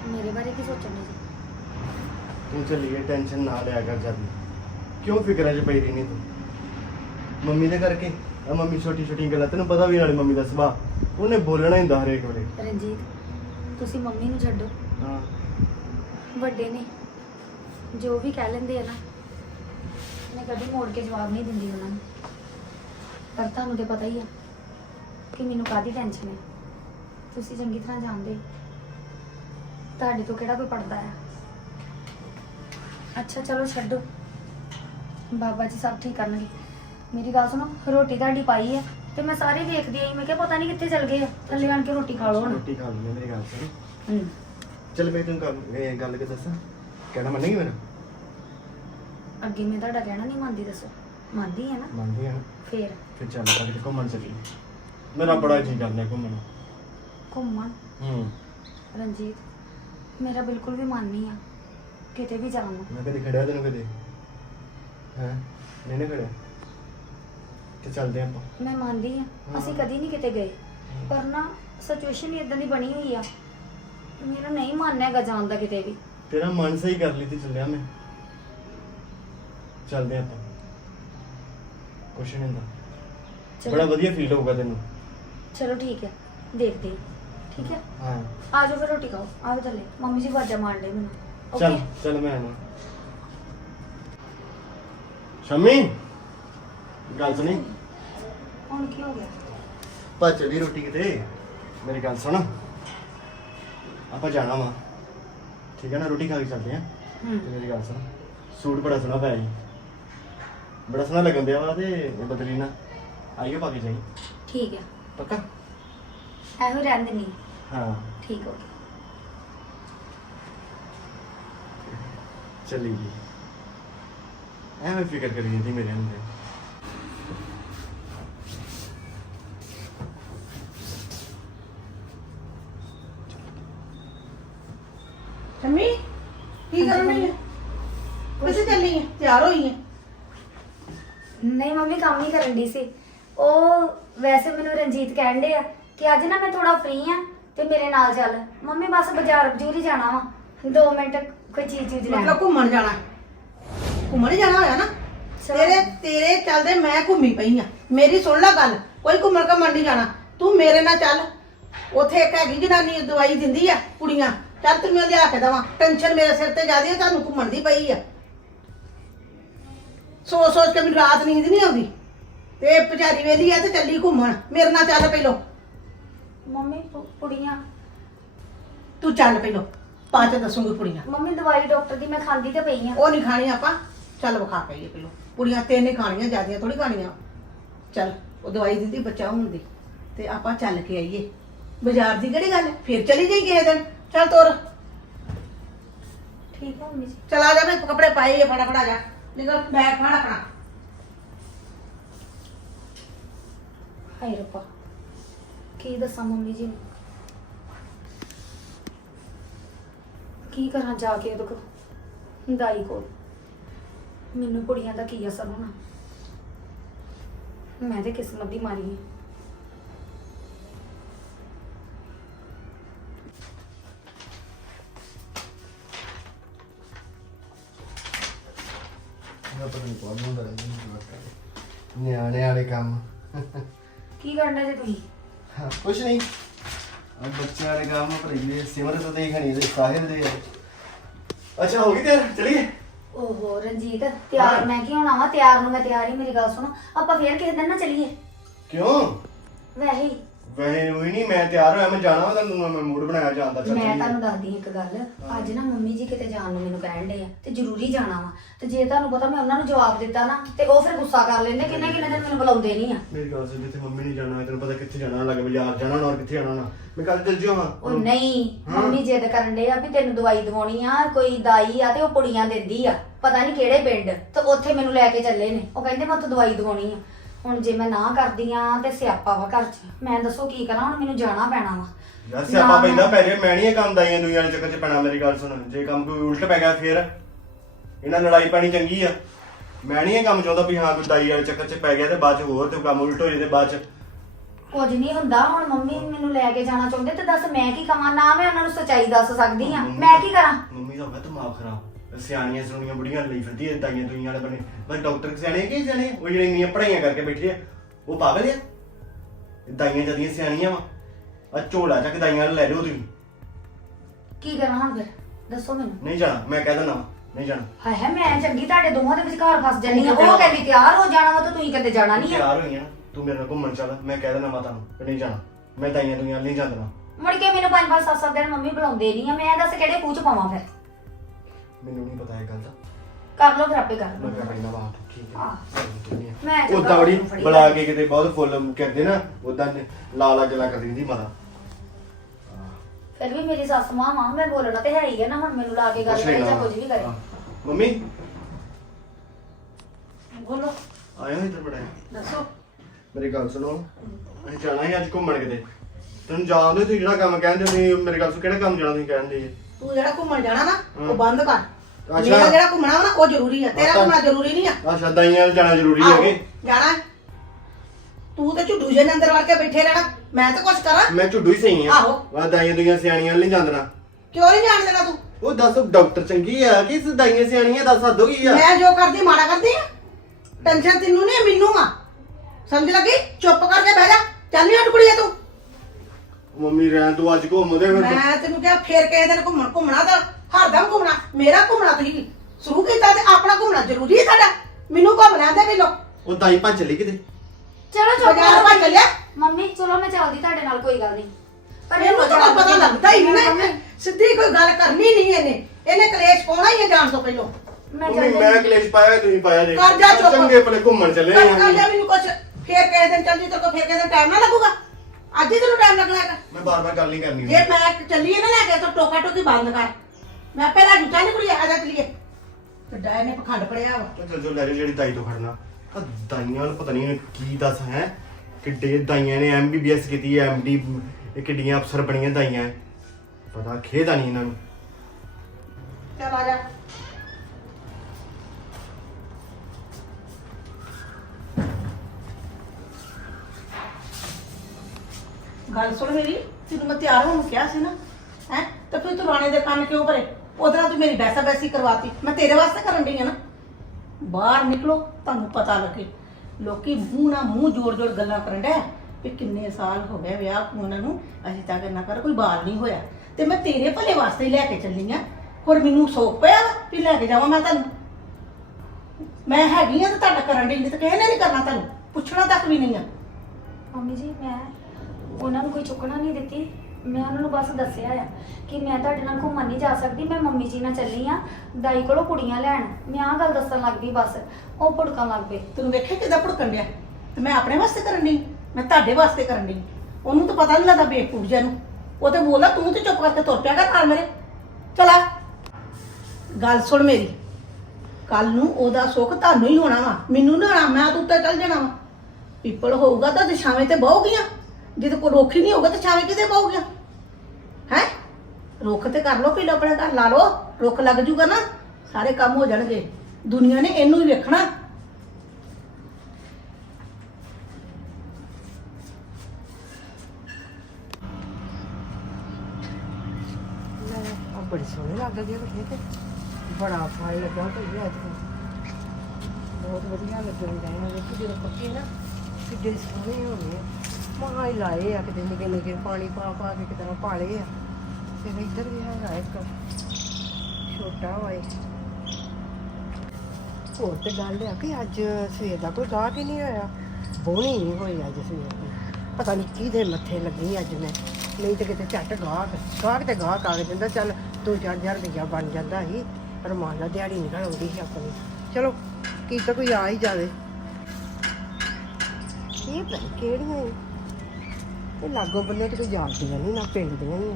ਮੇਰੇ ਬਾਰੇ ਕੀ ਸੋਚਣ ਦੇ ਜੀ
ਤੂੰ ਚੱਲੀਏ ਟੈਨਸ਼ਨ ਨਾ ਲਿਆ ਕਰ ਜਦ ਕਿਉਂ ਫਿਕਰਾਂ 'ਚ ਪਈ ਰਹਿਨੀ ਤੂੰ? ਮੰਮੀ ਦੇ ਕਰਕੇ ਆ ਮੰਮੀ ਛੋਟੀ ਛੋਟੀ ਗੱਲਾਂ ਤੈਨੂੰ ਪਤਾ ਵੀ ਨਾਲੇ ਮੰਮੀ ਦਾ ਸੁਭਾਅ। ਉਹਨੇ ਬੋਲਣਾ ਹੀ ਹੁੰਦਾ ਹਰੇਕ ਵੇਲੇ।
ਰਣਜੀਤ ਤੁਸੀਂ ਮੰਮੀ ਨੂੰ ਛੱਡੋ।
ਹਾਂ।
ਵੱਡੇ ਨੇ। ਜੋ ਵੀ ਕਹਿ ਲੈਂਦੇ ਆ ਨਾ ਮੈਂ ਕਦੇ ਮੋੜ ਕੇ ਜਵਾਬ ਨਹੀਂ ਦਿੰਦੀ ਉਹਨਾਂ ਨੂੰ। ਪਰ ਤੁਹਾਨੂੰ ਤੇ ਪਤਾ ਹੀ ਆ ਕਿ ਮੈਨੂੰ ਕਾਦੀ ਟੈਨਸ਼ਨ ਹੈ ਤੁਸੀਂ ਚੰਗੀ ਤਰ੍ਹਾਂ ਜਾਣਦੇ ਹੋ। ਤੁਹਾਡੇ ਤੋਂ ਕਿਹੜਾ ਕੋਈ ਪੜਦਾ ਆ। ਅੱਛਾ ਚਲੋ ਛੱਡੋ। ਬਾਬਾ ਜੀ ਸਭ ਠੀਕ ਕਰਨਗੇ। ਮੇਰੀ ਗੱਲ ਸੁਣੋ ਰੋਟੀ ਤੁਹਾਡੀ ਪਾਈ ਹੈ ਤੇ ਮੈਂ ਸਾਰੇ ਵੇਖਦੀ ਆਈ। ਮੈਂ ਕਿਹਾ ਪਤਾ ਨਹੀਂ ਕਿੱਥੇ ਚਲ ਗਏ ਆ। ਥੱਲੇ ਆਣ ਕੇ ਰੋਟੀ ਖਾ ਲਓ ਹੁਣ।
ਰੋਟੀ ਖਾ ਲਈ ਮੇਰੀ ਗੱਲ ਸੁਣ।
ਹੂੰ।
ਚੱਲ ਮੈਂ ਤੈਨੂੰ ਗੱਲ ਇਹ ਗੱਲ ਕੇ ਦੱਸਾਂ? ਕਹਿਣਾ ਮੰਨੇਗੀ ਮੇਰਾ
ਅੱਗੇ ਮੈਂ ਤੁਹਾਡਾ ਕਹਿਣਾ ਨਹੀਂ ਮੰਨਦੀ ਦੱਸੋ। ਮੰਨਦੀ ਹੈ ਨਾ?
ਮੰਨਦੀ ਆ। ਨਾ
ਫੇਰ?
ਫਿਰ ਚੱਲ ਕੱਢ ਕੇ ਘੁੰਮਣ ਚੱਲੀਏ। ਮੇਰਾ ਬੜਾ ਜੀ ਕਰਦਾ ਘੁੰਮਣ। ਨੂੰ।
ਘੁੰਮਣ?
ਹੂੰ।
ਰਣਜੀਤ ਮੇਰਾ ਬਿਲਕੁਲ ਵੀ ਮਨ ਨਹੀਂ ਆ ਕਿਤੇ ਵੀ ਜਾਣ ਨੂੰ।
ਮੈਂ ਕਦੇ ਖੜਿਆ ਤੈਨੂੰ ਕਦੇ? ਹੈ? ਨਹੀਂ ਨਾ ਖੜਿਆ? ਤੇ ਚੱਲਦੇ ਆਪਾਂ।
ਮੈਂ ਮੰਨਦੀ ਆ। ਅਸੀਂ ਕਦੀ ਨਹੀਂ ਕਿਤੇ ਗਏ। ਪਰ ਨਾ ਸਿਚੁਏਸ਼ਨ ਹੀ ਇਦਾਂ ਦੀ ਬਣੀ ਹੋਈ ਆ। ਮੇਰਾ ਨਹੀਂ ਮਨ ਹੈਗਾ ਜਾਣ ਦਾ ਕਿਤੇ ਵੀ।
ਤੇਰਾ ਮਨ ਸਹੀ ਕਰ ਲਈ ਤੇ ਚੱਲਿਆ ਮੈਂ। ਚੱਲਦੇ ਆਪਾਂ। ਕੁਛ ਨਹੀਂ ਹੁੰਦਾ। ਬੜਾ
ਚਲੋ
ਵਧੀਆ ਫੀਲ ਹੋਊਗਾ ਤੈਨੂੰ।
ਚਲੋ ਠੀਕ ਹੈ ਦੇਖਦੇ ਹਾਂ। ਠੀਕ ਹੈ?
ਹਾਂ।
ਆ ਜਾਓ ਫਿਰ ਰੋਟੀ ਖਾਓ। ਆਓ ਚੱਲੇ। ਮੰਮੀ ਜੀ ਵਾਜਾ ਮਾਰ ਲੈ ਮੈਨੂੰ।
ਚੱਲ
ਓਕੇ
ਚੱਲ ਮੈਂ ਆਣਾ ਸ਼ਮੀ ਗੱਲ ਸੁਣੀ?
ਹੁਣ ਕੀ ਹੋ ਗਿਆ?
ਪਾ ਚਲੀ ਰੋਟੀ ਕਿਤੇ। ਮੇਰੀ ਗੱਲ ਸੁਣ। ਆਪਾਂ ਜਾਣਾ ਵਾ। ਠੀਕ ਹੈ ਨਾ? ਰੋਟੀ ਖਾ ਕੇ ਚੱਲਦੇ ਆ
ਹੂੰ।
ਤੇ ਮੇਰੀ ਗੱਲ ਸੁਣ। ਸੂਟ ਬੜਾ ਸੋਹਣਾ ਪਾਇਆ ਜੀ। ਬੜਾ ਸੋਹਣਾ ਲੱਗਣ ਦਿਆ ਵਾ ਤੇ ਇਹ ਬਦਲੀ ਨਾ ਆਈਓ ਪਾ ਕੇ ਜਾਈ।
ਠੀਕ ਹੈ
ਪੱਕਾ?
ਐਵੇਂ ਰਹਿਣ ਨਹੀਂ
ਹਾਂ।
ਠੀਕ ਹੋ ਗਿਆ
ਚੱਲੀ ਜੀ ਐਵੇਂ ਫਿਕਰ ਕਰੀ ਜਾਂਦੀ ਮੇਰੇ ਅੰਦਰ।
ਸ਼ਮੀ ਕੀ ਕਰ ਰਹੀ ਹੈ ਕਿੱਥੇ ਚੱਲੀ ਹੈ ਤਿਆਰ ਹੋਈ ਹੈ
ਨਹੀਂ ਮੰਮੀ ਕੰਮ ਨਹੀਂ ਕਰਨ ਦੀ ਸੀ। ਉਹ ਵੈਸੇ ਮੈਨੂੰ ਰਣਜੀਤ ਕਹਿਣ ਦੇ ਆ ਕਿ ਅੱਜ ਨਾ ਮੈਂ ਥੋੜਾ ਫ੍ਰੀ ਆ ਤੇ ਮੇਰੇ ਨਾਲ ਚੱਲ। ਮੰਮੀ ਬਸ ਬਾਜ਼ਾਰ ਬਜੂਰ ਹੀ ਜਾਣਾ ਵਾ। 2 ਮਿੰਟ ਕੋਈ ਚੀਜ਼ ਚੀਜ਼
ਮਤਲਬ ਘੁੰਮਣ ਜਾਣਾ। ਘੁੰਮਣ ਹੀ ਜਾਣਾ ਹੋਇਆ ਨਾ?
ਚਲੋ।
ਤੇਰੇ ਤੇਰੇ ਚੱਲਦੇ ਮੈਂ ਘੁੰਮੀ ਪਈ ਆ। ਮੇਰੀ ਸੁਣ ਲੈ ਗੱਲ। ਕੋਈ ਘੁੰਮਣ ਘੁੰਮਣ ਨਹੀਂ ਜਾਣਾ। ਤੂੰ ਮੇਰੇ ਨਾਲ ਚੱਲ। ਉੱਥੇ ਇੱਕ ਹੈਗੀ ਜਨਾਨੀ ਦਵਾਈ ਦਿੰਦੀ ਆ ਕੁੜੀਆਂ। ਚੱਲ ਤੈਨੂੰ ਮੈਂ ਲਿਆ ਕੇ ਦਵਾਂ। ਟੈਨਸ਼ਨ ਮੇਰੇ ਸਿਰ ਤੇ ਜ਼ਿਆਦੀ ਆ ਤੁਹਾਨੂੰ ਘੁੰਮਣ ਦੀ ਪਈ ਆ। ਸੋਚ ਸੋਚ ਕੇ ਮੈਨੂੰ ਰਾਤ ਨੀਂਦ ਨਹੀਂ ਆਉਂਦੀ। ਤੇ ਵਿਚਾਰੀ ਵੇਲੀ ਆ ਤੇ ਚੱਲੀ ਘੁੰਮਣ। ਮੇਰੇ ਨਾਲ ਚੱਲ ਪਹਿਲੋ
ਮੰਮੀ ਕੁ- ਕੁੜੀਆਂ
ਤੂੰ ਚੱਲ ਪਹਿਲੋ ਬਾਅਦ ਚ ਦੱਸੂਗੀ ਕੁੜੀਆਂ
ਮੰਮੀ ਦਵਾਈ ਡਾਕਟਰ ਦੀ ਮੈਂ ਖਾਂਦੀ ਤੇ ਪਈ ਆ।
ਉਹ ਨਹੀਂ ਖਾਣੀ ਆਪਾਂ। ਚੱਲ ਵਿਖਾ ਕੇ ਆਈਏ ਪਹਿਲੋਂ ਕੁੜੀਆਂ ਤਿੰਨ ਹੀ ਖਾਣੀਆਂ ਜਿਆਦੀਆਂ ਥੋੜੀ ਖਾਣੀਆਂ। ਚੱਲ ਉਹ ਦਵਾਈ ਦਿੰਦੀ ਬੱਚਾ ਹੁੰਦੀ ਤੇ ਆਪਾਂ ਚੱਲ ਕੇ ਆਈਏ। ਬਾਜ਼ਾਰ ਦੀ ਕਿਹੜੀ ਗੱਲ? ਹੈ? ਫਿਰ ਚਲੀ ਜਾਈ ਕਿਸੇ ਦਿਨ। ਚੱਲ ਤੁਰ।
ਠੀਕ ਹੈ ਮੰਮੀ ਜੀ।
ਚਲ ਆ ਜਾ ਮੈਂ ਕੱਪੜੇ ਪਾਏ ਆ ਫਟਾਫਟ ਆ ਜਾ। ਨਿਕਲ ਬੈਗ ਫੜ ਆਪਣਾ।
ਹਾਏ ਰੱਬਾ, ਕੀ ਦੱਸਾਂ ਮੰਮੀ ਜੀ ਨੂੰ? ਕੀ ਕਰਾਂ ਜਾ ਕੇ ਉਹਦੇ ਕੋਲ? ਦਾਈ ਕੋਲ। ਮੈਨੂੰ ਕੁੜੀਆਂ ਦਾ ਕੀ ਅਸਰ ਹੋਣਾ? ਮੈਂ ਤੇ ਕਿਸਮਤ ਦੀ ਮਾਰੀ ਹਾਂ
ਮੈਂ ਪਤਾ ਨਹੀਂ ਕੌਣ ਹੁੰਦਾ ਨਿਆਣੇ ਵਾਲੇ ਕੰਮ।
ਕੀ ਕਰਨਾ ਜੇ ਤੁਸੀਂ?
ਹਾਂ, ਕੁਛ ਨਹੀਂ। ਆ ਬੱਚਿਆਂ ਵਾਲੇ ਕੰਮ ਪਰ ਇਹ ਸਿਮਰਤ ਦੇ ਖਣੀ ਦੇ ਸਾਹਿਲ ਦੇ ਆ। ਅੱਛਾ ਹੋ ਗਈ ਤਿਆਰ? ਚਲੀਏ?
ਓਹੋ ਰਣਜੀਤ ਤਿਆਰ। ਮੈਂ ਕੀ ਹੋਣਾ ਵਾ ਤਿਆਰ ਨੂੰ ਮੈਂ ਤਿਆਰ ਹੀ ਮੇਰੀ ਗੱਲ ਸੁਣੋ। ਆਪਾਂ ਫੇਰ ਕਿਸੇ ਦਿਨ ਨਾ ਚੱਲੀਏ।
ਕਿਉਂ?
ਵੈਸੇ ਹੀ।
ਵੈਸੇ ਹੋਈ ਨਹੀਂ ਮੈਂ ਤਿਆਰ ਹੋਇਆ ਮੈਂ ਜਾਣਾ ਵਾ ਤੁਹਾਨੂੰ ਮੈਂ ਮੂਡ ਬਣਾਇਆ ਜਾਣ ਦਾ ਚੱਲ
ਮੈਂ। ਤੁਹਾਨੂੰ ਦੱਸਦੀ ਇੱਕ ਗੱਲ। ਅੱਜ ਨਾ ਮੰਮੀ ਜੀ ਕਿਤੇ ਜਾਣ ਨੂੰ ਮੈਨੂੰ ਕਹਿਣ ਦੇ ਆ ਤੇ ਜ਼ਰੂਰੀ ਜਾਣਾ ਵਾ। ਤੇ ਜੇ ਤੁਹਾਨੂੰ ਪਤਾ ਮੈਂ ਉਹਨਾਂ ਨੂੰ ਜਵਾਬ ਦਿੱਤਾ ਨਾ ਤੇ ਉਹ ਫਿਰ ਗੁੱਸਾ ਕਰ ਲੈਂਦੇ ਕਿੰਨੇ ਕਿੰਨੇ ਦਿਨ ਮੈਨੂੰ ਬੁਲਾਉਂਦੇ ਨਹੀਂ ਆ।
ਮੇਰੀ ਗੱਲ ਸੁਣ ਜਿੱਥੇ ਮੰਮੀ ਨਹੀਂ ਜਾਣਾ ਤੈਨੂੰ ਪਤਾ ਕਿੱਥੇ ਜਾਣਾ ਲੱਗ ਬਾਜ਼ਾਰ ਜਾਣਾ ਨਾ ਔਰ ਕਿੱਥੇ ਜਾਣਾ ਨਾ। ਮੈਂ ਕੱਲ ਚੱਲ ਜਿਓ ਹਾਂ।
ਉਹ ਨਹੀਂ
ਹਾਂ।
ਮੰਮੀ ਜਿੱਦ ਕਰਨ ਦੇ ਆ ਵੀ ਤੈਨੂੰ ਦਵਾਈ ਦਵਾਉਣੀ ਆ ਕੋਈ ਦਾਈ ਆ ਤੇ ਉਹ ਪੁੜੀਆਂ ਦਿੰਦੀ ਆ। ਪਤਾ ਨਹੀਂ ਕਿਹੜੇ ਪਿੰਡ ਤੇ ਉੱਥੇ ਮੈਨੂੰ ਲੈ ਕੇ ਚੱਲੇ ਨੇ। ਉਹ ਕਹਿੰਦੇ ਮੈਂ ਉੱਥੇ ਦਵਾਈ ਦਵਾਉਣੀ ਆ। ਹੁਣ ਜੇ ਮੈਂ ਨਾ ਕਰਦੀ ਆ ਤੇ ਸਿਆਪਾ ਵਾ ਘਰ 'ਚ ਮੈਂ ਦੱਸੋ ਕੀ ਕਰਾਂ ਹੁਣ ਮੈਨੂੰ ਜਾਣਾ ਪੈਣਾ ਵਾ।
ਯਾਰ ਸਿਆਪਾ ਪੈਂਦਾ ਪੈ ਰਿਹਾ ਮੈਂ ਨਹੀਂ ਇਹ ਕੰਮ ਦਾਈਆਂ ਦੁਨੀਆਂ ਦੇ ਚੱਕਰ 'ਚ ਪੈਣਾ ਮੇਰੀ ਗੱਲ ਸੁਣ। ਜੇ ਕੰਮ ਕੋਈ ਉਲਟ ਪੈ ਗਿਆ ਫਿਰ? ਇਹਨਾਂ ਲੜਾਈ ਪਾਣੀ ਚੰਗੀ ਆ। ਮੈਂ ਨਹੀਂ ਇਹ ਕੰਮ ਚਾਹੁੰਦਾ ਵੀ ਹਾਂ ਕੋਈ ਦਾਈ ਵਾਲੇ ਚੱਕਰ 'ਚ ਪੈ ਗਿਆ ਤੇ ਬਾਅਦ 'ਚ ਹੋਰ ਤੇ ਕੰਮ ਉਲਟ ਹੋ ਜੇ ਤੇ ਬਾਅਦ 'ਚ।
ਕੁਝ ਨਹੀਂ ਹੁੰਦਾ ਹੁਣ ਮੰਮੀ ਮੈਨੂੰ ਲੈ ਕੇ ਜਾਣਾ ਚਾਹੁੰਦੇ ਤੇ ਦੱਸ ਮੈਂ ਕੀ ਕਵਾਂ? ਨਾ ਮੈਂ ਉਹਨਾਂ ਨੂੰ ਸੱਚਾਈ ਦੱਸ ਸਕਦੀ ਆ। ਮੈਂ ਕੀ ਕਰਾਂ?
ਮੰਮੀ ਦਾ ਹੋਗਾ ਦਿਮਾਗ ਖਰਾਬ। ਸਿਆਣੀਆਂ ਸੁਣੀਆਂ ਬੁੜੀਆਂ ਲਈ ਫਿਰਦੀ ਐ ਦਾਈਆਂ ਦੁਨੀਆਂ ਵਾਲੇ ਬਣੇ। ਬਸ ਡਾਕਟਰ ਸਿਆਣੇ ਕਿ ਸਿਆਣੇ? ਉਹ ਜਿਹੜੇ ਇੰਨੀਆਂ ਪੜਾਈਆਂ ਕਰਕੇ ਬੈਠੇ ਆ ਉਹ ਪਾਗਲ ਆ? ਦਾਈਆਂ ਜਦੀਆਂ ਸਿਆਣੀਆਂ ਵਾ। ਆ ਝੋਲਾ ਚੱਕ ਦਾਈਆਂ ਲੈ ਜਾਓ ਤੁਸੀਂ।
ਕੀ ਕਰਾਂ ਹੁਣ ਫਿਰ? ਦੱਸੋ ਮੈਨੂੰ।
ਨਹੀਂ ਜਾਣਾ ਮੈਂ ਕਹਿ ਦਿੰਦਾ ਨਹੀਂ ਜਾਣਾ।
ਹਾਏ ਹਾਏ ਮੈਂ ਚੰਗੀ ਤੁਹਾਡੇ ਦੋਹਾਂ ਦੇ ਵਿਚਕਾਰ ਫਸ ਜਾਨੀ ਆ ਉਹ? ਕਹਿੰਦੀ ਤਿਆਰ ਹੋ ਜਾਣਾ ਵਾ ਤਾਂ ਤੁਸੀਂ ਕਹਿੰਦੇ ਜਾਣਾ ਨਹੀਂ ਆ।
ਤਿਆਰ ਹੋਈ ਆ ਨਾ ਤੂੰ ਮੇਰੇ ਨਾਲ ਘੁੰਮਣ ਚੱਲ ਮੈਂ ਕਹਿ ਦਿੰਦਾ ਮਾਤਾ ਨੂੰ ਕਿ ਨਹੀਂ ਜਾਣਾ। ਮੈਂ ਦਾਈਆਂ ਦੁਨੀਆਂ ਨਹੀਂ ਜਾਂਦਾ
ਮੁੜ ਕੇ ਮੈਨੂੰ ਪੰਜ ਪੰਜ ਸੱਤ ਸੱਤ ਦਿਨ ਮੰਮੀ ਬੁਲਾਉਂਦੇ ਨਹੀਂ ਆ। ਮੈਂ ਦੱਸ ਕਿਹੜੇ ਖੂਹ ਚ ਪਾਵਾਂ ਫਿਰ?
ਮੈਨੂੰ ਨਹੀਂ ਪਤਾ ਇਹ ਗੱਲ ਦਾ।
ਕਰ ਲਓ ਫਿਰ ਆਪੇ ਕਰ
ਮੈਂ
ਲਓ
ਕਰ ਲੈਣਾ ਬਾਤ ਠੀਕ
ਹਾਂ।
ਹੈ
ਮੈਂ
ਬੜੀ
ਫੜੀ
ਬੁਲਾ ਕੇ ਕਿਤੇ ਬਹੁਤ ਫੁੱਲ ਕਰਦੇ ਨਾ ਉਦਾਂ ਲਾਲਾ ਗਲਾ ਕਰ ਦਿੰਦੀ ਮਾਤਾ।
ਫਿਰ ਵੀ ਮੇਰੀ ਸੱਸ ਮਾਂ ਮਾਂ ਮੈਂ ਬੋਲਣਾ ਤੇ ਹੈ ਹੀ ਆ ਨਾ ਹੁਣ ਮੈਨੂੰ ਲਾ ਕੇ ਗੱਲ
ਪੁੱਛ
ਕਰੇ
ਲੈਣਾ।
ਜਾਂ ਕੁਝ ਵੀ ਕਰੇ।
ਹਾਂ। ਮੰਮੀ?
ਬੋਲੋ।
ਆਇਆ ਇੱਧਰ ਬੜਾ।
ਦੱਸੋ।
ਮੇਰੀ ਗੱਲ ਸੁਣੋ ਅਸੀਂ ਜਾਣਾ ਹੈ ਅੱਜ ਘੁੰਮਣ ਕਿਤੇ। ਤੈਨੂੰ ਜਾਣਦੇ ਤੁਸੀਂ ਜਿਹੜਾ ਕੰਮ ਕਹਿੰਦੇ ਤੁਸੀਂ ਮੇਰੀ ਗੱਲ ਸੁਣ ਕਿਹੜਾ ਕੰਮ ਜਾਣਾ ਤੁਸੀਂ ਕਹਿੰਦੇ
ਤੂੰ ਜਿਹੜਾ ਘੁੰਮਣ ਜਾਣਾ ਨਾ
ਹਾਂ।
ਉਹ ਬੰਦ ਕਰ।
ਅੱਛਾ।
ਮੇਰਾ ਜਿਹੜਾ ਘੁੰਮਣਾ ਵਾ ਨਾ ਉਹ ਜ਼ਰੂਰੀ ਆ। ਤੇਰਾ
ਅੱਛਾ।
ਘੁੰਮਣਾ ਜ਼ਰੂਰੀ ਨਹੀਂ ਆ।
ਆ ਸ਼ਦਾਈਆਂ ਜਾਣਾ ਜ਼ਰੂਰੀ
ਆਹੋ,
ਹੈਗੇ
ਜਾਣਾ। ਹੈ। ਤੂੰ ਤੇ ਝੁੱਡੂ ਜੇ ਅੰਦਰ ਵੜ ਕੇ ਬੈਠੇ ਰਹਿਣਾ। ਮੈਂ ਤਾਂ ਕੁਝ ਕਰਾਂ।
ਮੈਂ ਝੁੱਡੂ ਹੀ ਸਹੀ ਆ।
ਆਹੋ।
ਵਾ ਦਾਈਆਂ ਦੁਈਆਂ ਸਿਆਣੀਆਂ ਨਹੀਂ ਜਾਂਦਣਾ
ਕਿਉਂ ਨਹੀਂ ਜਾਣ ਦੇਣਾ ਤੂੰ?
ਉਹ ਦੱਸ ਡਾਕਟਰ ਚੰਗੀ ਆ ਕਿ ਸਦਾਈਆਂ ਸਿਆਣੀਆਂ ਦੱਸ ਹੱਦੋਂ ਕੀ ਆ?
ਮੈਂ ਜੋ ਕਰਦੀ ਮਾੜਾ ਕਰਦੀ ਆ। ਟੈਨਸ਼ਨ ਤੈਨੂੰ ਨਹੀਂ ਮੈਨੂੰ ਆ। ਸਮਝ ਲੱਗੀ? ਚੁੱਪ ਕਰਕੇ ਬਹਿ ਜਾ। ਚੱਲ ਨਹੀਂ ਹਟ ਕੁੜੀਏ ਤੂੰ।
ਮੰਮੀ ਰਹਿਣ ਤੂੰ ਅੱਜ ਘੁੰਮਦੇ ਫਿਰ ਤੂੰ।
ਮੈਂ ਤੈਨੂੰ ਕਿਹਾ ਫੇਰ ਕਿਸੇ ਦਿਨ ਘੁੰਮਣ ਘੁੰਮਣਾ ਤਾਂ ਹਰਦਮ ਘੁੰਮਣਾ ਮੇਰਾ ਘੁੰਮਣਾ ਤੁਸੀਂ ਸ਼ੁਰੂ ਕੀਤਾ ਤੇ ਆਪਣਾ ਘੁੰਮਣਾ ਜ਼ਰੂਰੀ ਹੈ ਸਾਡਾ। ਮੈਨੂੰ ਘੁੰਮ ਲੈਂਦੇ ਪਹਿਲੋਂ।
ਉਹ ਦਾਈ ਭੱਜ ਚਲੀ ਕਿਤੇ?
ਚਲੋ ਚੁੱਪ
ਬਾਜ਼ਾਰ ਭੱਜ ਚੱਲਿਆ?
ਮੰਮੀ ਚਲੋ ਮੈਂ ਚੱਲਦੀ ਤੁਹਾਡੇ ਨਾਲ ਕੋਈ ਗੱਲ ਨਹੀਂ। ਪਰ
ਇਹਨੂੰ ਤਾਂ ਕੋਈ ਪਤਾ ਲੱਗਦਾ ਹੀ ਨਹੀਂ। ਨਾ ਸਿੱਧੀ ਕੋਈ ਗੱਲ ਕਰਨੀ ਨਹੀਂ ਇਹਨੇ। ਇਹਨੇ ਕਲੇਸ਼ ਪਾਉਣਾ ਹੀ ਹੈ ਜਾਣ ਤੋਂ ਪਹਿਲੋਂ।
ਮੈਂ
ਮੰਮੀ ਮੈਂ ਕਲੇਸ਼ ਪਾਇਆ ਤੁਸੀਂ ਪਾਇਆ ਜੇ
ਕਰ ਜਾ ਚੁੱਪ।
ਚੰਗੇ ਭਲੇ ਘੁੰਮਣ ਚੱਲੇ
ਕਰ
ਆਂ
ਕਰ ਜਾ। ਮੈਨੂੰ ਕੁਛ। ਫੇਰ ਕਿਸੇ ਦਿਨ ਚੱਲ ਜੀ ਤੇ ਕੋ ਫੇਰ ਕਿਸੇ ਦਿਨ ਟਾਈਮ ਨਾ ਲੱਗੂਗਾ। ਅੱਜ ਹੀ ਤੈਨੂੰ ਟਾਈਮ ਲੱਗਣਾ ਹੈਗਾ।
ਮੈਂ ਬਾਰ ਬਾਰ ਗੱਲ ਨਹੀਂ ਕਰਨੀ
ਜੇ ਮੈਂ ਚੱਲੀਏ ਨਾ ਲੈ ਕੇ ਤਾਂ ਟੋਕਾ ਟੋਕੀ ਬੰਦ ਕਰ। ਮੈਂ ਪਹਿਲਾਂ ਜੁੱਤਾ ਨਹੀਂ ਕੁੜੀ ਆ ਜਾ ਚੱਲੀਏ। ਤੇ ਡਾਇ ਨੇ ਪਖੰਡ ਪੜਿਆ ਵਾ।
ਚੱਲ ਜੋ ਲੈ ਜਾਓ ਜਿਹੜੀ ਦਾਈ ਤੋਂ ਖੜਨਾ ਆ ਦਾਈਆਂ ਨੂੰ ਪਤਾ ਨਹੀਂ ਕੀ ਦੱਸ ਹੈ? ਕਿੱਡੇ ਦਾਈਆਂ ਨੇ ਐਮਬੀਬੀਐਸ ਕੀਤੀ ਹੈ ਐਮਡੀ ਕਿੱਡੀਆਂ ਅਫਸਰ ਬਣੀਆਂ ਦਾਈਆਂ। ਪਤਾ ਖੇਦਾ ਨਹੀਂ ਇਹਨਾਂ ਨੂੰ।
ਚੱਲ ਆ ਜਾ। ਗੱਲ ਸੁਣ ਮੇਰੀ, ਤੈਨੂੰ ਮੈਂ ਤਿਆਰ ਹੋਣ ਨੂੰ ਕਿਹਾ ਸੀ ਨਾ, ਹੈ? ਤਾਂ ਫਿਰ ਤੂੰ ਰਾਣੇ ਦੇ ਕੰਨ ਕਿਉਂ ਭਰੇ? ਉਹਦੇ ਨਾਲ ਤੂੰ ਮੇਰੀ ਬੈਸਾ ਬੈਸੀ ਕਰਵਾਤੀ। ਮੈਂ ਤੇਰੇ ਵਾਸਤੇ ਕਰਨ ਡਈ ਆ ਨਾ। ਬਾਹਰ ਨਿਕਲੋ, ਤੁਹਾਨੂੰ ਪਤਾ ਲੱਗੇ। ਲੋਕੀ ਮੂੰਹ ਨਾਲ ਮੂੰਹ ਜੋੜ ਜੋੜ ਗੱਲਾਂ ਕਰਨ ਡਿਆ ਵੀ ਕਿੰਨੇ ਸਾਲ ਹੋ ਗਏ ਵਿਆਹ ਉਹਨਾਂ ਨੂੰ। ਅਜੇ ਤੱਕ ਨਾ ਕਰ ਕੋਈ ਬਾਲ ਨਹੀਂ ਹੋਇਆ। ਤੇ ਮੈਂ ਤੇਰੇ ਭਲੇ ਵਾਸਤੇ ਹੀ ਲੈ ਕੇ ਚੱਲੀ ਆ। ਹੋਰ ਮੈਨੂੰ ਸੋਖ ਪਿਆ ਵਾ ਵੀ ਲੈ ਕੇ ਜਾਵਾਂ ਮੈਂ ਤੁਹਾਨੂੰ। ਮੈਂ ਹੈਗੀ ਆ ਤੇ ਤੁਹਾਡਾ ਕਰਨ ਡਈ ਨਹੀਂ ਤੇ ਕਿਸੇ ਨੇ ਨਹੀਂ ਕਰਨਾ ਤੁਹਾਨੂੰ। ਪੁੱਛਣਾ ਤੱਕ ਵੀ ਨਹੀਂ ਆ।
ਮੰਮੀ ਜੀ, ਮੈਂ ਉਹਨਾਂ ਨੂੰ ਕੋਈ ਚੁੱਕਣਾ ਨਹੀਂ ਦਿੱਤੀ। ਮੈਂ ਉਹਨਾਂ ਨੂੰ ਬਸ ਦੱਸਿਆ ਆ ਕਿ ਮੈਂ ਤੁਹਾਡੇ ਨਾਲ ਘੁੰਮਣ ਨਹੀਂ ਜਾ ਸਕਦੀ, ਮੈਂ ਮੰਮੀ ਜੀ ਨਾਲ ਚੱਲੀ ਆ, ਦਾਈ ਕੋਲੋਂ ਕੁੜੀਆਂ ਲੈਣ। ਮੈਂ ਆਹ ਗੱਲ ਦੱਸਣ ਲੱਗ ਪਈ ਬਸ, ਉਹ ਭੁੜਕਣ ਲੱਗ ਪਏ।
ਤੈਨੂੰ ਵੇਖਿਆ ਕਿਦਾਂ ਭੜਕਣ ਡਿਆ? ਤੇ ਮੈਂ ਆਪਣੇ ਵਾਸਤੇ ਕਰਨ ਡਈ? ਮੈਂ ਤੁਹਾਡੇ ਵਾਸਤੇ ਕਰਨ ਡਈ? ਉਹਨੂੰ ਤਾਂ ਪਤਾ ਨਹੀਂ ਲੱਗਦਾ ਬੇਵਕੂਫ ਜਿਹਾ ਨੂੰ। ਉਹ ਤੇ ਬੋਲਦਾ, ਤੂੰ ਤੇ ਚੁੱਪ ਕਰਕੇ ਤੁਰ ਪਿਆ ਕਰ ਨਾਲ ਮੇਰੇ। ਚਲਾ ਗੱਲ ਸੁਣ ਮੇਰੀ। ਕੱਲ ਨੂੰ ਉਹਦਾ ਸੁੱਖ ਤੁਹਾਨੂੰ ਹੀ ਹੋਣਾ ਵਾ। ਮੈਨੂੰ ਨਾ ਹੋਣਾ, ਮੈਂ ਤੂੰ ਉੱਤੇ ਚੱਲ ਜਾਣਾ ਵਾ। ਪਿੱਪਲ ਹੋਊਗਾ ਤਾਂ ਦਿਸ਼ਾਵੇਂ ਤੇ ਬਹੋਗੀਆਂ। ਜੇ ਕੋਈ ਰੁੱਖ ਹੀ ਨਹੀਂ ਹੋਊਗਾ ਤਾਂ ਛਾਵੇਂ ਕਿਤੇ ਬਹੋਗੀਆਂ ਹੈ? ਰੁੱਖ ਤੇ ਕਰ ਲੋ ਪਹਿਲਾਂ ਆਪਣੇ ਘਰ ਲਾ ਲੋ ਰੁੱਖ ਲੱਗ ਜੂਗਾ ਨਾ, ਸਾਰੇ ਕੰਮ ਹੋ ਜਾਣਗੇ। ਦੁਨੀਆ ਨੇ ਇਹਨੂੰ ਹੀ ਵੇਖਣਾ।
ਆ ਬੜੀ ਸੋਹਣੇ ਲੱਗਦੇ ਆ ਬਠੇ ਤੇ। ਬੜਾ ਫਲ ਲੱਗਾ ਭਈ ਅੱਜ ਬਹੁਤ ਵਧੀਆ ਲੱਗੇ ਹੁੰਦੇ ਆ ਵੇਖ ਜਦੋਂ ਪੱਕੇ ਨਾ, ਕਿੱਡੇ ਸੋਹਣੇ ਹੋ ਗਏ ਮਾਂ ਹੀ ਲਾਏ ਆ, ਕਿਤੇ ਨਿੱਕੇ ਨਿੱਕੇ ਪਾਣੀ ਪਾ ਪਾ ਕੇ ਕਿਤੇ ਨਾ ਪਾਲੇ ਆ। ਫਿਰ ਇੱਧਰ ਵੀ ਹੈਗਾ ਇੱਕ ਛੋਟਾ ਵਾ ਹੋਰ ਤੇ ਗੱਲ ਆ ਕਿ ਅੱਜ ਸਵੇਰ ਦਾ ਕੋਈ ਗਾਹਕ ਹੀ ਨਹੀਂ ਹੋਇਆ ਬੋਣੀ ਨਹੀਂ ਹੋਈ ਅੱਜ ਸਵੇਰ ਦੀ। ਪਤਾ ਨਹੀਂ ਕਿਹਦੇ ਮੱਥੇ ਲੱਗੀ ਅੱਜ ਮੈਂ। ਨਹੀਂ ਤੇ ਕਿਤੇ ਝੱਟ ਗਾਹਕ ਗਾਹਕ ਤੇ ਗਾਹਕ ਆ ਜਾਂਦਾ ਚੱਲ ਦੋ ਚਾਰ ਹਜ਼ਾਰ ਰੁਪਈਆ ਬਣ ਜਾਂਦਾ ਸੀ। ਰਮਾਨ ਨਾਲ ਦਿਹਾੜੀ ਨਿਕਲ ਆਉਂਦੀ ਸੀ ਆਪਣੀ। ਚਲੋ, ਕੀ ਤਾਂ ਕੋਈ ਆ ਹੀ ਜਾਵੇ। ਇਹ ਕਿਹੜੀਆਂ ਇਹ? ਲਾਗੋ ਬੰਨੇ ਤੇ ਕੋਈ ਜਾਣਦੀਆਂ ਨਹੀਂ ਨਾ ਪਿੰਡ ਦੀਆਂ ਨਹੀਂ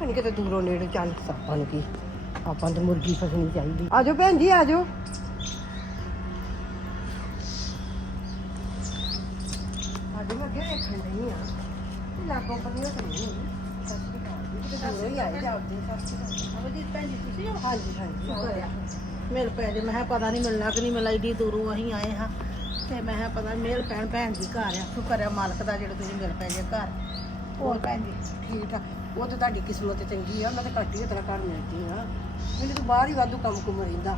ਕਣੀ ਕਿਤੇ ਦੂਰੋਂ ਨੇੜੇ ਚੱਲ ਆਪਾਂ ਨੂੰ ਕੀ। ਆਪਾਂ ਤਾਂ ਮੁਰਗੀ ਫਸਣੀ ਚਾਹੀਦੀ। ਆਜੋ ਭੈਣ ਜੀ ਆਜੋ ਆਜੋ ਮੈਂ ਨਹੀਂ ਆ। ਇਹ ਲਾਗੋ ਬੰਨੇ ਤਾਂ ਨਹੀਂ। ਸਤਿ ਸ਼੍ਰੀ ਅਕਾਲ ਜੀ। ਕਿਤੇ ਦੂਰੋਂ ਹੀ ਆਈ ਜਾਂਦੇ ਸਤਿ ਸ਼੍ਰੀ ਅਕਾਲ
ਅਮਰਜੀਤ ਭੈਣ ਜੀ ਤੁਸੀਂ ਹੋ?
ਹਾਂਜੀ ਹਾਂਜੀ।
ਮਿਲ ਜੇ ਮੈਂ ਪਤਾ ਨਹੀਂ ਮਿਲਣਾ ਕਿ ਨਹੀਂ ਮਿਲਣਾ ਏਡੀ ਦੂਰੋਂ ਅਸੀਂ ਆਏ ਹਾਂ। ਤੇ ਮੈਂ ਕਿਹਾ ਪਤਾ ਮਿਲ ਪੈਣ ਭੈਣ ਜੀ ਘਰ ਆ। ਸ਼ੁਕਰ ਆ ਮਾਲਕ ਦਾ ਜਿਹੜਾ ਤੁਸੀਂ ਮਿਲ ਪੈ ਜੇ ਘਰ। ਹੋਰ ਭੈਣ ਜੀ
ਠੀਕ ਆ ਉਹ ਤਾਂ ਤੁਹਾਡੀ ਕਿਸਮਤ ਚੰਗੀ ਆ ਮੈਂ ਤਾਂ ਘੱਟ ਹੀ ਤੇਰਾ ਘਰ ਮਿਲਦੀ ਆ? ਮੈਨੂੰ ਤਾਂ ਬਾਹਰ ਹੀ ਵਾਧੂ ਕੰਮ ਕੁਮ ਰਹਿੰਦਾ।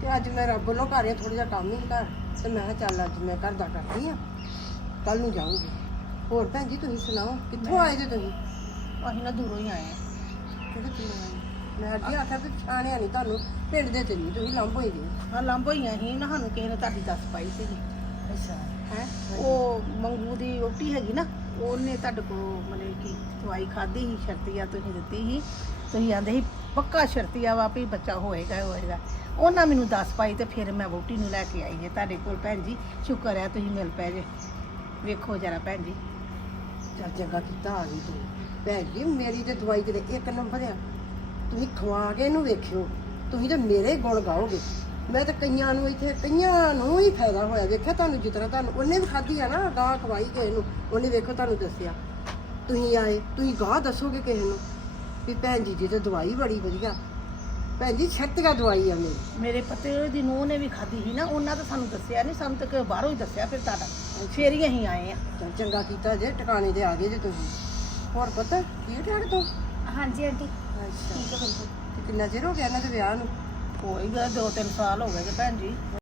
ਤੇ ਅੱਜ ਮੈਂ ਰੱਬ ਵੱਲੋਂ ਘਰ ਆ ਥੋੜਾ ਜਿਹਾ ਕੰਮ ਹੀ ਘਰ। ਤੇ ਮੈਂ ਕਿਹਾ ਚੱਲ ਅੱਜ ਮੈਂ ਘਰ ਦਾ ਕਰਦੀ ਆ। ਕੱਲ ਨੂੰ ਜਾਊਂਗੀ। ਹੋਰ ਭੈਣ ਜੀ ਤੁਸੀਂ ਸੁਣਾਓ? ਕਿੱਥੋਂ ਆਏ ਜੇ ਤੁਸੀਂ?
ਅਸੀਂ ਨਾ ਦੂਰੋਂ ਹੀ ਆਏ ਹਾਂ
ਕਿਹੜੇ ਪਿੰਡੋਂ ਆਏ? ਮੈਂ ਆਖਿਆ ਵੀ ਨਹੀਂ ਤੁਹਾਨੂੰ ਪਿੰਡ ਦੇ ਤੇ ਨਹੀਂ ਤੁਸੀਂ ਲੰਬੋ ਹੀ ਗਏ
ਹਾਂ ਲੰਬੋ ਹੀ ਆਏ ਸੀ ਨਾ ਸਾਨੂੰ ਕਿਸੇ ਨੇ ਤੁਹਾਡੀ ਦੱਸ ਪਾਈ ਸੀ
ਅੱਛਾ।
ਹੈ ਉਹ ਮੰਗੂ ਦੀ ਰੋਟੀ ਹੈਗੀ ਨਾ ਉਹਨੇ ਤੁਹਾਡੇ ਕੋਲ ਮਤਲਬ ਕਿ ਦਵਾਈ ਖਾਧੀ ਸੀ ਸ਼ਰਤੀਆ ਤੁਸੀਂ ਦਿੱਤੀ ਸੀ। ਤੁਸੀਂ ਆਂਦੇ ਸੀ ਪੱਕਾ ਸ਼ਰਤੀਆ ਵਾ ਵੀ ਬੱਚਾ ਹੋਏਗਾ ਹੀ ਹੋਏਗਾ। ਉਹਨਾਂ ਮੈਨੂੰ ਦੱਸ ਪਾਈ ਤੇ ਫਿਰ ਮੈਂ ਵੋਟੀ ਨੂੰ ਲੈ ਕੇ ਆਈ ਜੇ ਤੁਹਾਡੇ ਕੋਲ ਭੈਣ ਜੀ ਸ਼ੁਕਰ ਹੈ ਤੁਸੀਂ ਮਿਲ ਪਏ ਜੇ। ਵੇਖੋ ਜਰਾ ਭੈਣ ਜੀ।
ਚੱਲ ਚੰਗਾ ਕੀਤਾ ਆ ਗਈ ਤੂੰ। ਭੈਣ ਜੀ ਮੇਰੀ ਤੇ ਦਵਾਈ ਕਿਤੇ ਇੱਕ ਨੰਬਰ ਆ। ਤੁਸੀਂ ਖਵਾ ਕੇ ਇਹਨੂੰ ਵੇਖਿਓ। ਤੁਸੀਂ ਤੇ ਮੇਰੇ ਗੁਣ ਗਾਓਗੇ। ਮੈਂ ਤਾਂ ਕਈਆਂ ਨੂੰ ਇੱਥੇ ਕਈਆਂ ਨੂੰ ਹੀ ਫਾਇਦਾ ਹੋਇਆ। ਵੇਖਿਆ ਤੁਹਾਨੂੰ ਜਿਸ ਤਰ੍ਹਾਂ ਤੁਹਾਨੂੰ ਉਹਨੇ ਵੀ ਖਾਧੀ ਆ ਨਾ ਗਾਂ ਖਵਾਈ ਕਿਸੇ ਨੂੰ। ਉਹਨੇ ਵੇਖੋ ਤੁਹਾਨੂੰ ਦੱਸਿਆ। ਤੁਸੀਂ ਆਏ ਤੁਸੀਂ ਗਾਂ ਦੱਸੋਗੇ ਕਿਸੇ ਨੂੰ ਵੀ ਭੈਣ ਜੀ ਦੀ ਤੇ ਦਵਾਈ ਬੜੀ ਵਧੀਆ। ਭੈਣ ਜੀ ਛੱਤਗਾ ਦਵਾਈ ਆ ਮੇਰੀ।
ਮੇਰੇ ਪਤੇ ਦੀ ਨੂੰਹ ਨੇ ਵੀ ਖਾਧੀ ਸੀ ਨਾ ਉਹਨਾਂ ਤਾਂ ਸਾਨੂੰ ਦੱਸਿਆ ਨਹੀਂ ਸਾਨੂੰ ਤਾਂ ਕਿ ਬਾਹਰੋਂ ਹੀ ਦੱਸਿਆ ਫਿਰ ਤੁਹਾਡਾ। ਫੇਰ ਹੀ ਅਸੀਂ ਆਏ ਆ।
ਚੱਲ ਚੰਗਾ ਕੀਤਾ ਜੇ ਟਿਕਾਣੇ ਤੇ ਆ ਗਏ ਜੇ ਤੁਸੀਂ। ਹੋਰ ਪਤਾ ਠੀਕ ਠਾਕ ਤੋਂ?
ਹਾਂਜੀ ਆਂਟੀ।
ਅੱਛਾ। ਤੇ ਕਿੰਨਾ ਚਿਰ ਹੋ ਗਿਆ ਇਹਨਾਂ ਦੇ ਵਿਆਹ ਨੂੰ?
ਹੋਈ ਗਿਆ ਦੋ ਤਿੰਨ ਸਾਲ ਹੋ ਗਏ ਜੇ ਭੈਣ ਜੀ।